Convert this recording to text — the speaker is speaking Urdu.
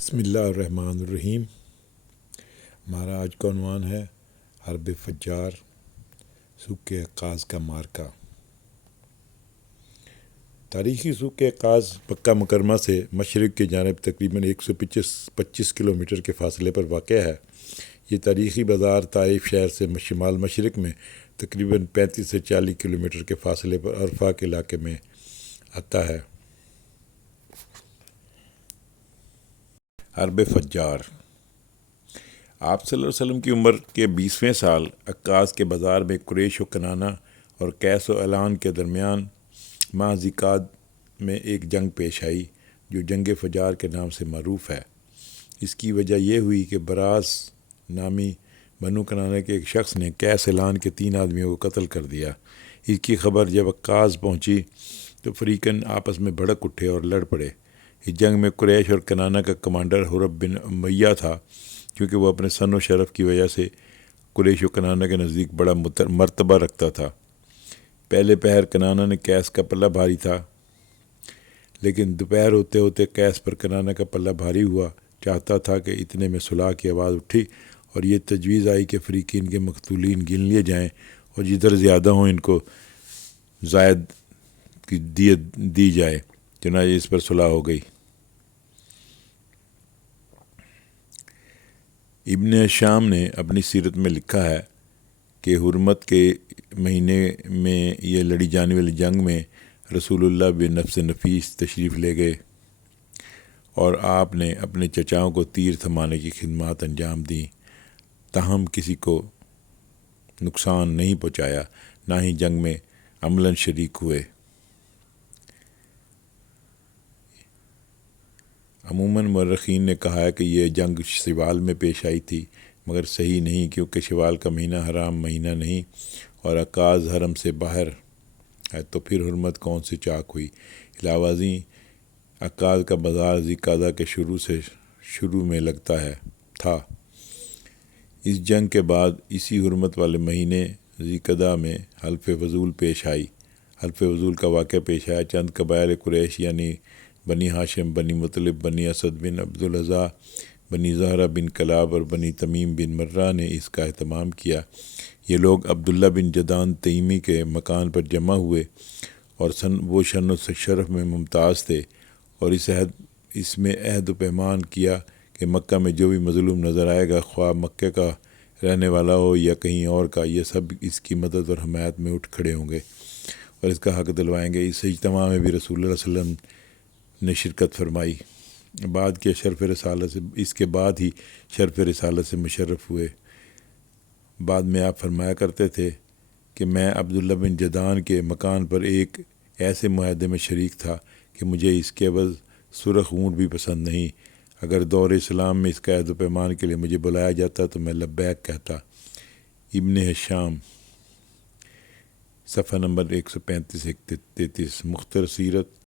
بسم اللہ الرحمن الرحیم۔ ہمارا آج کا عنوان ہے حرب فجار، سوک عکاظ کا مارکا۔ تاریخی سوک عکاظ مکہ مکرمہ سے مشرق کی جانب تقریباً 125 کلومیٹر کے فاصلے پر واقع ہے۔ یہ تاریخی بازار طائف شہر سے شمال مشرق میں تقریباً 35 سے 40 کلومیٹر کے فاصلے پر عرفہ کے علاقے میں آتا ہے۔ حرب فجار۔ آپ صلی اللہ علیہ وسلم کی عمر کے 20ویں سال عکاظ کے بازار میں قریش و کنانہ اور قیس و اعلان کے درمیان ماہ ذی-القعدہ میں ایک جنگ پیش آئی جو جنگ فجار کے نام سے معروف ہے۔ اس کی وجہ یہ ہوئی کہ براس نامی بنو کنانہ کے ایک شخص نے قیس اعلان کے 3 آدمیوں کو قتل کر دیا۔ اس کی خبر جب عکاظ پہنچی تو فریقین آپس میں بھڑک اٹھے اور لڑ پڑے۔ اس جنگ میں قریش اور کنانہ کا کمانڈر حرب بن امیہ تھا، کیونکہ وہ اپنے سن و شرف کی وجہ سے قریش و کنانہ کے نزدیک بڑا مرتبہ رکھتا تھا۔ پہلے پہر کنانہ نے قیس کا پلہ بھاری تھا، لیکن دوپہر ہوتے ہوتے قیس پر کنانہ کا پلہ بھاری ہوا۔ چاہتا تھا کہ اتنے میں صلح کی آواز اٹھی اور یہ تجویز آئی کہ فریقین کے مقتولین گن لیے جائیں اور جدھر زیادہ ہوں ان کو زائد کی دیت دی جائے۔ چنانچہ اس پر صلح ہو گئی۔ ابن ہشام نے اپنی سیرت میں لکھا ہے کہ حرمت کے مہینے میں یہ لڑی جانے والی جنگ میں رسول اللہ بنفس نفیس تشریف لے گئے اور آپ نے اپنے چچاؤں کو تیر تھمانے کی خدمات انجام دیں، تاہم کسی کو نقصان نہیں پہنچایا، نہ ہی جنگ میں عملاً شریک ہوئے۔ عموماً مورخین نے کہا ہے کہ یہ جنگ شوال میں پیش آئی تھی، مگر صحیح نہیں، کیونکہ شوال کا مہینہ حرام مہینہ نہیں اور عکاظ حرم سے باہر ہے، تو پھر حرمت کون سی چاک ہوئی۔ علاوہ ازیں عکاظ کا بازار ذی-القعدہ کے شروع میں لگتا تھا۔ اس جنگ کے بعد اسی حرمت والے مہینے ذی-القعدہ میں حلف فضول پیش آئی۔ حلف فضول کا واقعہ پیش آیا۔ چند قبائل قریش یعنی بنی ہاشم، بنی مطلب، بنی اسد بن عبدالعزیٰ، بنی زہرہ بن کلاب اور بنی تمیم بن مرہ نے اس کا اہتمام کیا۔ یہ لوگ عبداللہ بن جدعان تیمی کے مکان پر جمع ہوئے اور وہ شان و شرف میں ممتاز تھے، اور اس میں عہد و پیمان کیا کہ مکہ میں جو بھی مظلوم نظر آئے گا، خواہ مکہ کا رہنے والا ہو یا کہیں اور کا، یہ سب اس کی مدد اور حمایت میں اٹھ کھڑے ہوں گے اور اس کا حق دلوائیں گے۔ اس اجتماع میں بھی رسول اللہ صلی اللہ علیہ وسلم نے شرکت فرمائی۔ اس کے بعد ہی شرف رسالت سے مشرف ہوئے۔ بعد میں آپ فرمایا کرتے تھے کہ میں عبداللہ بن جدعان کے مکان پر ایک ایسے معاہدے میں شریک تھا کہ مجھے اس کے عوض سرخ اونٹ بھی پسند نہیں۔ اگر دور اسلام میں اس کا عہد و پیمان کے لیے مجھے بلایا جاتا تو میں لبیک کہتا۔ ابن ہشام، صفحہ نمبر 135-133۔ مختصر سیرت